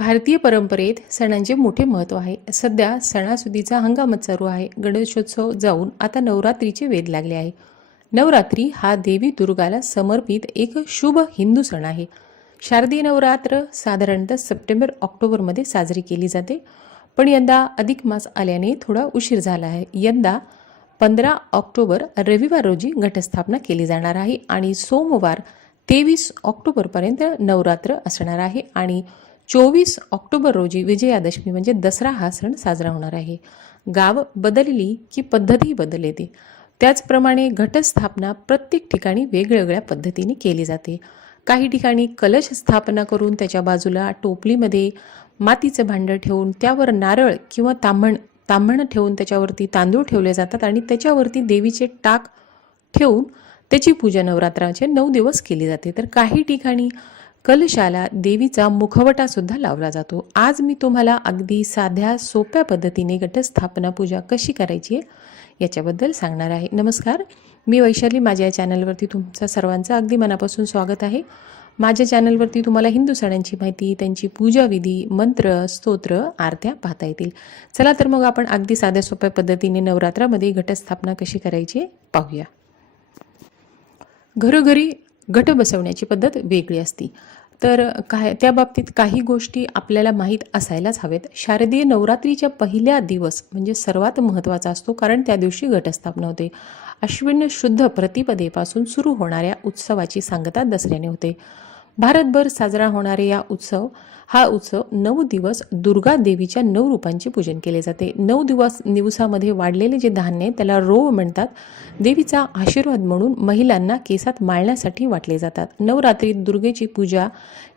भारतीय परंपरेत सणांचे मोठे महत्त्व आहे. सध्या सणासुदीचा हंगामच चालू आहे. गणेशोत्सव जाऊन आता नवरात्रीचे वेध लागले आहे. नवरात्री हा देवी दुर्गाला समर्पित एक शुभ हिंदू सण आहे. शारदीय नवरात्र साधारणतः सप्टेंबर-ऑक्टोबरमध्ये साजरी केली जाते. पण यंदा अधिक मास आल्याने थोडा उशीर झाला आहे. यंदा 15 ऑक्टोबर रविवार रोजी घटस्थापना केली जाणार आहे आणि सोमवार 23 ऑक्टोबरपर्यंत नवरात्र असणार आहे आणि 24 ऑक्टोबर रोजी विजयादशमी म्हणजे दसरा हा सण साजरा होणार आहे. गाव बदलली की पद्धती बदलते. त्याचप्रमाणे घटस्थापना प्रत्येक ठिकाणी वेगवेगळ्या पद्धतीने केली जाते. काही ठिकाणी कलश स्थापना करून त्याच्या बाजूला टोपलीमध्ये मातीचं भांडं ठेवून त्यावर नारळ किंवा ताम्हण ठेवून त्याच्यावरती तांदूळ ठेवले जातात आणि त्याच्यावरती देवीचे टाक ठेवून त्याची पूजा नवरात्राचे 9 दिवस केली जाते. तर काही ठिकाणी कलशाला देवीचा मुखवटा सुद्धा लावला जातो. आज मी तुम्हाला अगदी साध्या सोप्या पद्धतीने घटस्थापना पूजा कशी करायची आहे याच्याबद्दल सांगणार आहे. नमस्कार, मी वैशाली. माझ्या या चॅनलवरती तुमचं सर्वांचं अगदी मनापासून स्वागत आहे. माझ्या चॅनलवरती तुम्हाला हिंदू सणांची माहिती, त्यांची पूजाविधी, मंत्र, स्तोत्र, आरत्या पाहता येतील. चला तर मग आपण अगदी साध्या सोप्या पद्धतीने नवरात्रामध्ये घटस्थापना कशी करायची पाहूया. घरोघरी घट बसवण्याची पद्धत वेगळी असती. तर त्या बाबतीत काही गोष्टी आपल्याला माहीत असायलाच हवेत. शारदीय नवरात्रीच्या पहिल्या दिवस म्हणजे सर्वात महत्त्वाचा असतो, कारण त्या दिवशी घटस्थापना होते. अश्विन शुद्ध प्रतिपदेपासून सुरू होणाऱ्या उत्सवाची सांगता दसऱ्याने होते. भारतभर साजरा होणारे हा उत्सव 9 दिवस दुर्गा देवीच्या 9 रूपांचे पूजन केले जाते. 9 दिवसामध्ये वाढलेले जे धान्य त्याला रोव म्हणतात. देवीचा आशीर्वाद म्हणून महिलांना केसात माळण्यासाठी वाटले जातात. नवरात्रीत दुर्गेची पूजा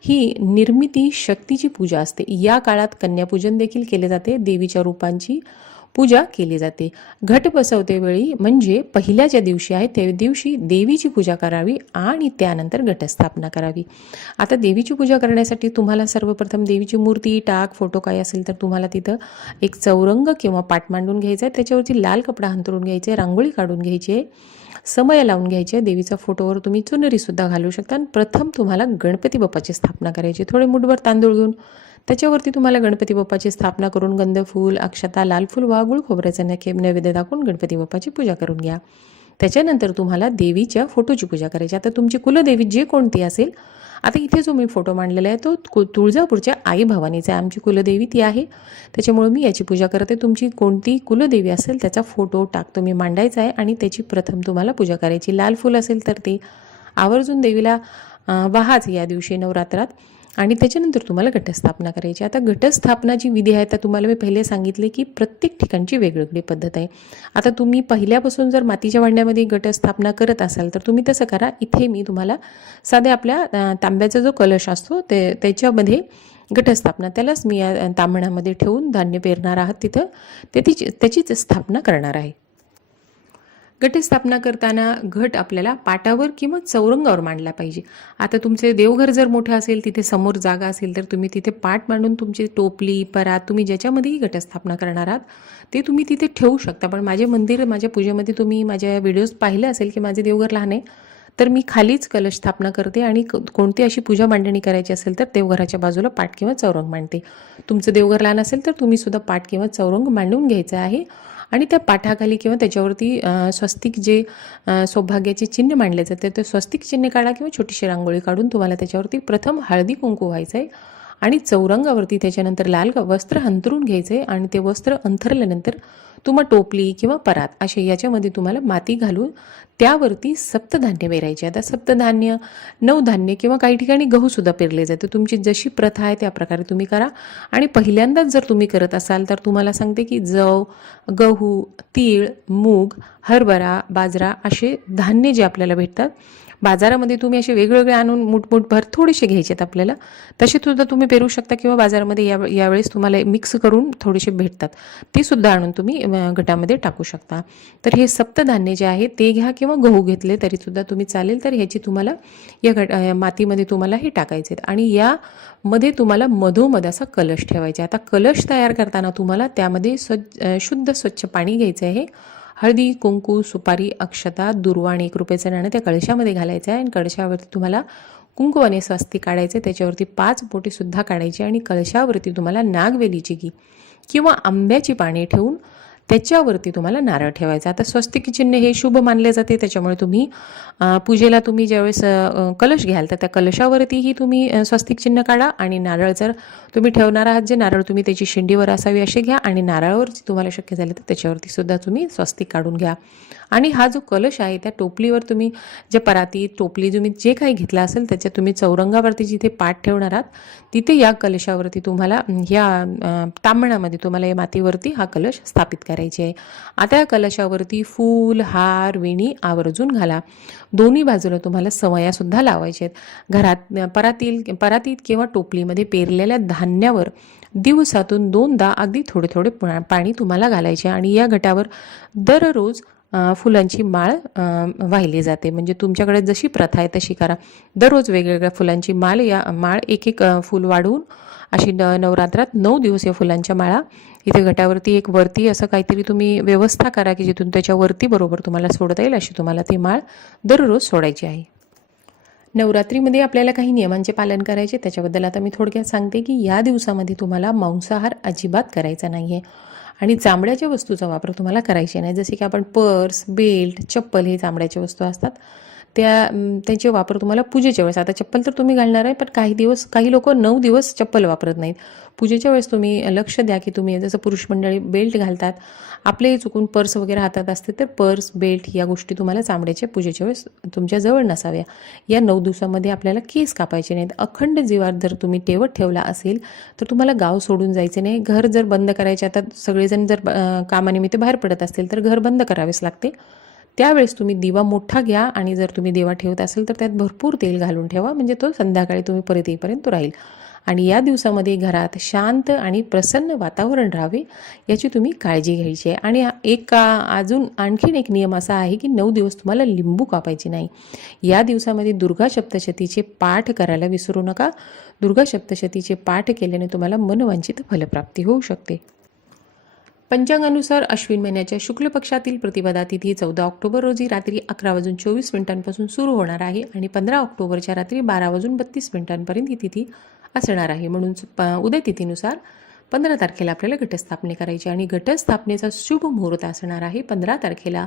ही निर्मिती शक्तीची पूजा असते. या काळात कन्यापूजन देखील केले जाते. देवीच्या रूपांची पूजा केली जाते. घट बसवते वेळी म्हणजे पहिल्या ज्या दिवशी आहे त्या दिवशी देवीची पूजा करावी आणि त्यानंतर घटस्थापना करावी. आता देवीची पूजा करण्यासाठी तुम्हाला सर्वप्रथम देवीची मूर्ती, टाक, फोटो काय असेल तर तुम्हाला तिथं एक चौरंग किंवा पाट मांडून घ्यायचा आहे. त्याच्यावरती लाल कपडा अंथरून घ्यायचा आहे, रांगोळी काढून घ्यायची आहे, समय लावून घ्यायचे. देवीचा फोटोवर तुम्ही चुनरीसुद्धा घालू शकता. आणि प्रथम तुम्हाला गणपती बाप्पाची स्थापना करायची. थोडे मुठभर तांदूळ घेऊन त्याच्यावरती तुम्हाला गणपती बाप्पाची स्थापना करून गंध फूल, अक्षता, लाल फूल वा गुळ खोबऱ्याचा नैवेद्य दाखवून गणपती बाप्पाची पूजा करून घ्या. त्याच्यानंतर तुम्हाला देवीच्या फोटोची पूजा करायची. आता तुमची कुलदेवी जे कोणती असेल, आता इथे जो मी फोटो मांडलेला आहे तो तुळजापूरच्या आई भवानीचा आहे. आमची कुलदेवी ती आहे, त्याच्यामुळे मी याची पूजा करते. तुमची कोणती कुलदेवी असेल त्याचा फोटो टाक तुम्ही मांडायचा आहे आणि त्याची प्रथम तुम्हाला पूजा करायची. लाल फूल असेल तर ते आवर्जून देवीला वाहाच या दिवशी नवरात्रात. आणि त्याच्यानंतर तुम्हाला घटस्थापना करायची. आता घटस्थापनाची विधी आहे तर तुम्हाला मी पहिले सांगितले की प्रत्येक ठिकाणची वेगवेगळी पद्धत आहे. आता तुम्ही पहिल्यापासून जर मातीच्या भांड्यामध्ये घटस्थापना करत असाल तर तुम्ही तसं करा. इथे मी तुम्हाला साध्या आपल्या तांब्याचा जो कलश असतो त्याच्यामध्ये घटस्थापना, त्यालाच मी या तांबण्यामध्ये ठेवून धान्य पेरणार आहात तिथं त्याचीच स्थापना करणार आहे. घटस्थापना करताना घट आपल्याला पाटावर किंवा चौरंगावर मांडला पाहिजे. आता तुमचे देवघर जर मोठं असेल, तिथे समोर जागा असेल तर तुम्ही तिथे पाट मांडून तुमची टोपली, परात तुम्ही ज्याच्यामध्येही घटस्थापना करणार आहात ते तुम्ही तिथे ठेवू शकता. पण माझ्या पूजेमध्ये तुम्ही माझ्या व्हिडिओज पाहिले असेल की माझे देवघर लहान आहे, तर मी खालीच कलश स्थापना करते आणि कोणती अशी पूजा मांडणी करायची असेल तर देवघराच्या बाजूला पाट किंवा चौरंग मांडते. तुमचं देवघर लहान असेल तर तुम्ही सुद्धा पाट किंवा चौरंग मांडून घ्यायचं आहे आणि त्या पाठाखाली किंवा त्याच्यावरती स्वस्तिक जे सौभाग्याचे चिन्ह मांडले जाते ते स्वस्तिक चिन्ह काढा किंवा छोटीशी रांगोळी काढून तुम्हाला त्याच्यावरती प्रथम हळदी कुंकू व्हायचं आहे आणि चौरंगावरती त्याच्यानंतर लाल वस्त्र अंथरून घ्यायचं आहे आणि ते वस्त्र अंथरल्यानंतर तुम्हा टोपली किंवा परात असे याच्यामध्ये तुम्हाला माती घालून त्यावरती सप्तधान्य पेरायचे. आता सप्तधान्य 9 धान्य किंवा काही ठिकाणी गहूसुद्धा पेरले जाते. तुमची जशी प्रथा आहे त्या प्रकारे तुम्ही करा. आणि पहिल्यांदाच जर तुम्ही करत असाल तर तुम्हाला सांगते की जव, गहू, तीळ, मूग, हरभरा, बाजरा असे धान्य जे आपल्याला भेटतात बाजारामध्ये तुम्ही असे वेगवेगळे आणून मुठभर थोडेसे घ्यायचे आहेत आपल्याला, तसे सुद्धा तुम्ही पेरू शकता किंवा बाजारामध्ये यावेळेस तुम्हाला मिक्स करून थोडेसे भेटतात ते सुद्धा आणून तुम्ही घटामध्ये टाकू शकता. तर हे सप्तधान्य जे आहे ते घ्या किंवा गहू घेतले तरी सुद्धा तुम्ही चालेल. तर ह्याची तुम्हाला या मातीमध्ये तुम्हाला हे टाकायचे आणि यामध्ये तुम्हाला मधोमध असा कलश ठेवायचा. आता कलश तयार करताना तुम्हाला त्यामध्ये शुद्ध स्वच्छ पाणी घ्यायचं आहे. हळदी, कुंकू, सुपारी, अक्षता, दुर्वा आणि 1 रुपयाचं नाणं त्या कळशामध्ये घालायचं आहे आणि कळशावरती तुम्हाला कुंकवाने स्वस्तिक काढायचे, त्याच्यावरती 5 बोटेसुद्धा काढायची आणि कलशावरती तुम्हाला नागवेलीची किंवा आंब्याची पाने ठेवून त्याच्यावरती तुम्हाला नारळ ठेवायचा. आता स्वस्तिक चिन्ह हे शुभ मानले जाते, त्याच्यामुळे तुम्ही पूजेला तुम्ही ज्यावेळेस कलश घ्याल तर त्या कलशावरतीही तुम्ही स्वस्तिक चिन्ह काढा आणि नारळ जर तुम्ही ठेवणार आहात जे नारळ तुम्ही त्याची शेंडीवर असावी असे घ्या आणि नारळावर तुम्हाला शक्य झाले तर त्याच्यावरती सुद्धा तुम्ही स्वस्तिक काढून घ्या. आणि हा जो कलश आहे त्या टोपलीवर तुम्ही जे पराती टोपली तुम्ही जे काही घेतलं असेल त्याच्या तुम्ही चौरंगावरती जिथे पाठ ठेवणार आहात तिथे या कलशावरती तुम्हाला या तांबणामध्ये तुम्हाला या मातीवरती हा कलश स्थापित करायचे आहे. आता या कलशावरती फूल, हार, वेणी आवर्जून घाला. दोन्ही बाजूला तुम्हाला समयासुद्धा लावायचे आहेत. घरात परातीत किंवा टोपलीमध्ये पेरलेल्या धान्यावर दिवसातून 2दा अगदी थोडे थोडे पाणी तुम्हाला घालायचे आणि या घटावर दररोज फुलांची माळ वाहिली जाते. म्हणजे तुमच्याकडे जशी प्रथा आहे तशी करा. दररोज वेगवेगळ्या फुलांची माळ एक एक फूल वाढवून अशी नवरात्रात 9 दिवस या फुलांच्या माळा इथे घटावरती एक वरती असं काहीतरी तुम्ही व्यवस्था करा की जिथून त्याच्यावरती बरोबर तुम्हाला सोडता येईल अशी तुम्हाला ती माळ दररोज सोडायची आहे. नवरात्रीमध्ये आपल्याला काही नियमांचे पालन करायचे, त्याच्याबद्दल आता मी थोडक्यात सांगते की या दिवसामध्ये तुम्हाला मांसाहार अजिबात करायचा नाही आहे आणि चामड्याच्या वस्तूचा वापर तुम्हाला करायचे नाही. जसे की आपण पर्स, बेल्ट, चप्पल हे चामड्याच्या वस्तू असतात त्यांचे वापर तुम्हाला पूजेच्या वेळेस, आता चप्पल तर तुम्ही घालणार आहे पण काही लोक 9 दिवस चप्पल वापरत नाहीत. पूजेच्या वेळेस तुम्ही लक्ष द्या की तुम्ही जसं पुरुष मंडळी बेल्ट घालतात, आपले चुकून पर्स वगैरे हातात असते तर पर्स, बेल्ट या गोष्टी तुम्हाला चामड्याच्या पूजेच्या वेळेस तुमच्या जवळ नसाव्या. या 9 दिवसामध्ये आपल्याला केस कापायचे नाहीत. अखंड जीवात जर तुम्ही तेवत ठेवला असेल तर तुम्हाला गाव सोडून जायचे नाही. घर जर बंद करायचे, आता सगळेजण जर कामानिमित्त बाहेर पडत असतील तर घर बंद करावेच लागते. त्यावेळेस तुम्ही दिवा मोठा घ्या आणि जर तुम्ही दिवा ठेवत असेल तर त्यात भरपूर तेल घालून ठेवा, म्हणजे तो संध्याकाळी तुम्ही परत येईपर्यंत तो राहील. आणि या दिवसामध्ये घरात शांत आणि प्रसन्न वातावरण राहावे याची तुम्ही काळजी घ्यायची आहे. आणि अजून आणखीन एक नियम असा आहे की 9 दिवस तुम्हाला लिंबू कापायचे नाही. या दिवसामध्ये दुर्गा सप्तशतीचे पाठ करायला विसरू नका. दुर्गा सप्तशतीचे पाठ केल्याने तुम्हाला मनवांछित फलप्राप्ती होऊ शकते. पंचांगानुसार अश्विन महिन्याच्या शुक्ल पक्षातील प्रतिपदा तिथी 14 ऑक्टोबर रोजी रात्री 11:24 सुरू होणार आहे आणि 15 ऑक्टोबरच्या रात्री 12:32 ही तिथी असणार आहे. म्हणून उद्या तिथीनुसार 15 तारखेला आपल्याला घटस्थापने करायची आणि घटस्थापनेचा शुभ मुहूर्त असणार आहे 15 तारखेला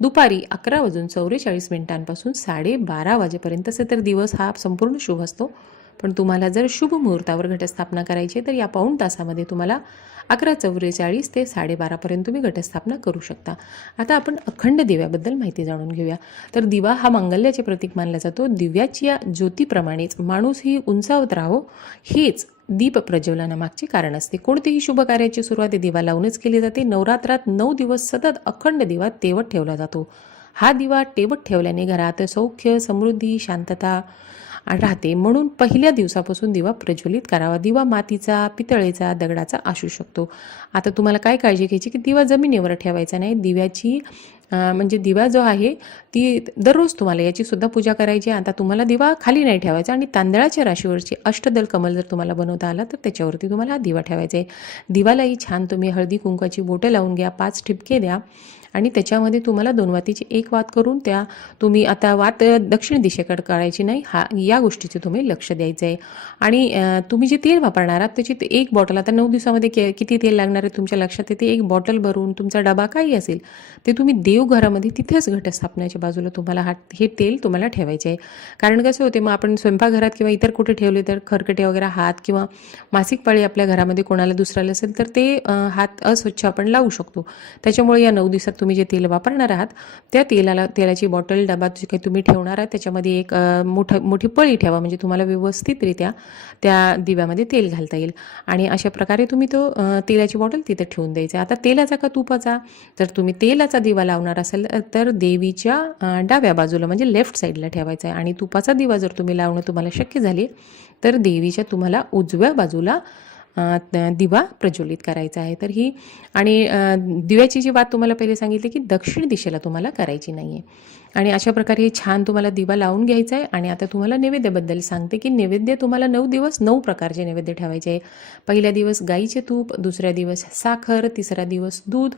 दुपारी 11:44 12:30 वाजेपर्यंत. तसे तर दिवस हा संपूर्ण शुभ असतो, पण तुम्हाला जर शुभ मुहूर्तावर घटस्थापना करायची तर या पाऊण तासामध्ये तुम्हाला 11:44 ते 12:30 तुम्ही घटस्थापना करू शकता. आता आपण अखंड दिव्याबद्दल माहिती जाणून घेऊया. तर दिवा हा मांगल्याचे प्रतीक मानला जातो. दिव्याची या ज्योतीप्रमाणेच माणूसही उंचावत राहो हेच दीप प्रज्वलनामागचे कारण असते. कोणतेही शुभ कार्याची सुरुवात दिवा लावूनच केली जाते. नवरात्रात 9 दिवस सतत अखंड दिवा तेवत ठेवला जातो. हा दिवा तेवत ठेवल्याने घरात सौख्य, समृद्धी, शांतता राहते. म्हणून पहिल्या दिवसापासून दिवा प्रज्वलित करावा. दिवा मातीचा, पितळेचा, दगडाचा असू शकतो. आता तुम्हाला काय काळजी घ्यायची की दिवा जमिनीवर ठेवायचा नाही. दिव्याची म्हणजे दिवा जो आहे ती दररोज तुम्हाला याची सुद्धा पूजा करायची. आता तुम्हाला दिवा खाली नाही ठेवायचा आणि तांदळाच्या राशीवरची अष्टदल कमल जर तुम्हाला बनवता आला तर त्याच्यावरती तुम्हाला हा दिवा ठेवायचा आहे. दिवालाही छान तुम्ही हळदी कुंकाची बोटं लावून घ्या, 5 ठिपके द्या आणि त्याच्यामध्ये तुम्हाला 2 वातीची 1 वात करून त्या तुम्ही आता वात दक्षिण दिशेकडे काढायची नाही, या गोष्टीचे तुम्ही लक्ष द्यायचं आहे. आणि तुम्ही जे तेल वापरणार आहात त्याची 1 बॉटल, आता 9 दिवसामध्ये किती तेल लागणार आहे तुमच्या लक्षात येते, 1 बॉटल भरून तुमचा डबा काही असेल ते तुम्ही देवघरामध्ये तिथेच घटस्थापनेच्या बाजूला तुम्हाला हे तेल तुम्हाला ठेवायचे आहे. कारण कसं होते मग आपण स्वयंपाकघरात किंवा इतर कुठे ठेवले तर खरकटे वगैरे हात किंवा मासिक पाळी आपल्या घरामध्ये कोणाला दुसऱ्याला असेल तर ते हात अस्वच्छ आपण लावू शकतो. त्याच्यामुळे या 9 दिवसात तुम्ही जे तेल वापरणार आहात त्या तेलाची बॉटल, डबा जे काही तुम्ही ठेवणार आहात त्याच्यामध्ये एक मोठी पळी ठेवा, म्हणजे तुम्हाला व्यवस्थितरित्या त्या दिव्यामध्ये तेल घालता येईल. आणि अशा प्रकारे तुम्ही तो तेलाची बॉटल तिथे ठेवून द्यायचा. आता तेलाचा का तुपाचा, तर तुम्ही तेलाचा दिवा लावणार असेल तर देवीच्या डाव्या बाजूला म्हणजे लेफ्ट साईडला ठेवायचा आहे. आणि तुपाचा दिवा जर तुम्ही लावणं तुम्हाला शक्य झाले तर देवीच्या तुम्हाला उजव्या बाजूला दिवा प्रज्वलित करायचा आहे. तर ही आणि दिव्याची जी बात तुम्हाला पहिले सांगितली की दक्षिण दिशेला तुम्हाला करायची नाही आहे. आणि अशा प्रकारे हे छान तुम्हाला दिवा लावून घ्यायचा आहे. आणि आता तुम्हाला नैवेद्याबद्दल सांगते की नैवेद्य तुम्हाला 9 दिवस 9 प्रकारचे नैवेद्य ठेवायचे आहे. पहिल्या दिवस गाईचे तूप, दुसऱ्या दिवस साखर, तिसरा दिवस दूध,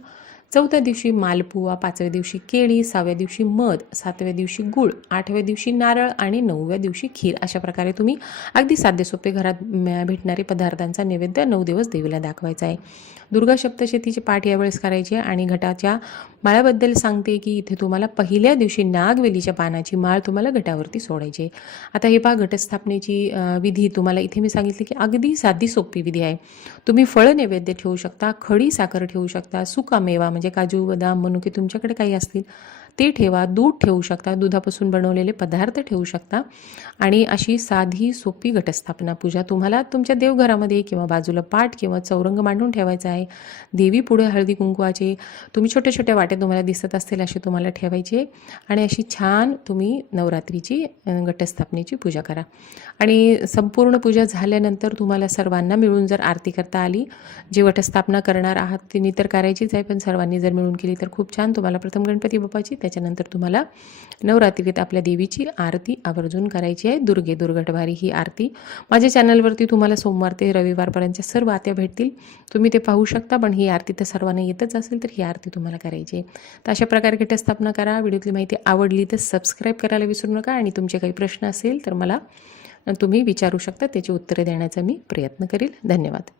4थ्या दिवशी मालपुवा, 5व्या दिवशी केळी, 6व्या दिवशी मध, 7व्या दिवशी गूळ, 8व्या दिवशी नारळ आणि 9व्या दिवशी खीर. अशा प्रकारे तुम्ही अगदी साधे सोपे घरात भेटणारे पदार्थांचा नैवेद्य 9 दिवस देवीला दाखवायचा आहे. दुर्गा सप्तशतीचे पाठ यावेळेस करायचे. आणि घटाच्या माळाबद्दल सांगते की इथे तुम्हाला पहिल्या दिवशी नागवेलीच्या पानाची माळ तुम्हाला घटावरती सोडायची आहे. आता हे पहा, घटस्थापनेची विधी तुम्हाला इथे मी सांगितली की अगदी साधी सोपी विधी आहे. तुम्ही फळ नैवेद्य ठेवू शकता, खडी साखर ठेवू शकता, सुका मेवा म्हणजे काजू, बदाम, मनुके तुमच्याकडे काही असतील ते ठेवा, दूध ठेवू शकता, दुधापासून बनवलेले पदार्थ ठेवू शकता. आणि अशी साधी सोपी घटस्थापना पूजा तुम्हाला तुमच्या देवघरामध्ये किंवा बाजूला पाट किंवा चौरंग मांडून ठेवायचा आहे. देवी पुढे हळदी कुंकवाचे तुम्ही छोटे छोटे वाटे तुम्हाला दिसत असतील असे तुम्हाला ठेवायचे. आणि अशी छान तुम्ही नवरात्रीची घटस्थापनेची पूजा करा. आणि संपूर्ण पूजा झाल्यानंतर तुम्हाला सर्वांना मिळून जर आरती करता आली, जी घटस्थापना करणार आहात तिने तर करायचीच आहे, पण सर्वांनी जर मिळून केली तर खूप छान. तुम्हाला प्रथम गणपती बाप्पाची, त्याच्यानंतर तुम्हाला नवरात्रीत आपल्या देवीची आरती आवर्जून करायची आहे. दुर्गे दुर्गटभारी ही आरती माझ्या चॅनलवरती तुम्हाला सोमवार ते रविवारपर्यंतच्या सर्व आरत्या भेटतील, तुम्ही ते पाहू शकता. पण ही आरती तर सर्वांना येतच असेल तर ही आरती तुम्हाला करायची आहे. तर अशा प्रकारे घटस्थापना करा. व्हिडिओतली माहिती आवडली तर सबस्क्राईब करायला विसरू नका. आणि तुमचे काही प्रश्न असेल तर मला तुम्ही विचारू शकता, त्याची उत्तरे देण्याचा मी प्रयत्न करील. धन्यवाद.